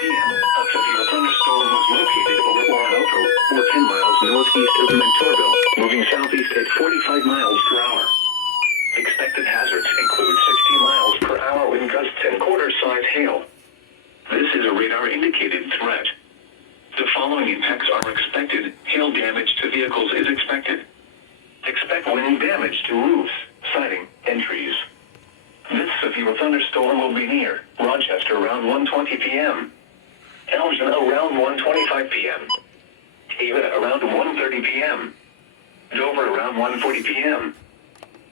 p.m., a severe thunderstorm was located over Orinoco, or 10 miles northeast of Mentorville, moving southeast at 45 miles per hour. Expected hazards include 60 miles per hour wind gusts and quarter-size hail. This is a radar-indicated threat. The following impacts are expected. Hail damage to vehicles is expected. Expect wind damage to roofs, siding, and trees. This severe thunderstorm will be near Rochester around 1:20 p.m., Elgin around 1:25 p.m., Haven around 1:30 p.m., Dover around 1:40 p.m.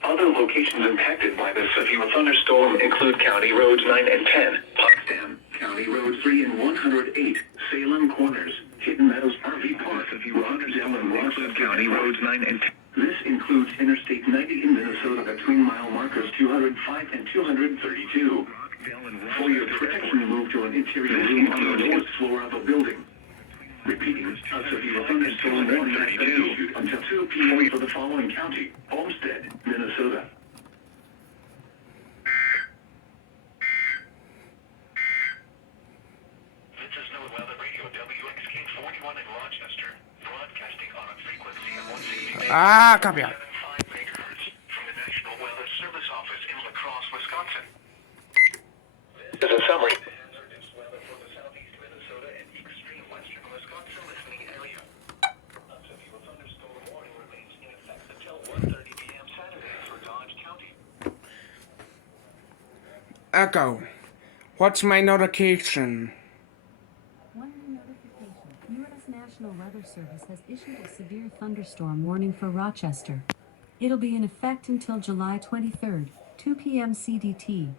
Other locations impacted by the severe thunderstorm include County Roads 9 and 10, Potsdam, County Road 3 and 108, Salem Corners, Hidden Meadows RV Park, Rockdale and Rockland County Roads 9 and 10. This includes Interstate 90 in Minnesota between mile markers 205 and 232. For your protection, move to an interior room on the lowest floor of a building. Repeating, a severe thunderstorm warning has been issued until 2 p.m. for the following county: Olmsted, Minnesota. This is NOAA Weather Radio WXK41 in Rochester, broadcasting on a frequency of 168. Copy. 75 megahertz from the National Weather Service Office in La Crosse, Wisconsin. This is a summary. Hazardous weather for the southeast Minnesota and extreme western Wisconsin listening area. A severe thunderstorm warning remains in effect until 1:30 p.m. Saturday for Dodge County. Echo. What's my notification? One new notification. U.S. National Weather Service has issued a severe thunderstorm warning for Rochester. It'll be in effect until July 23rd, 2 p.m. CDT.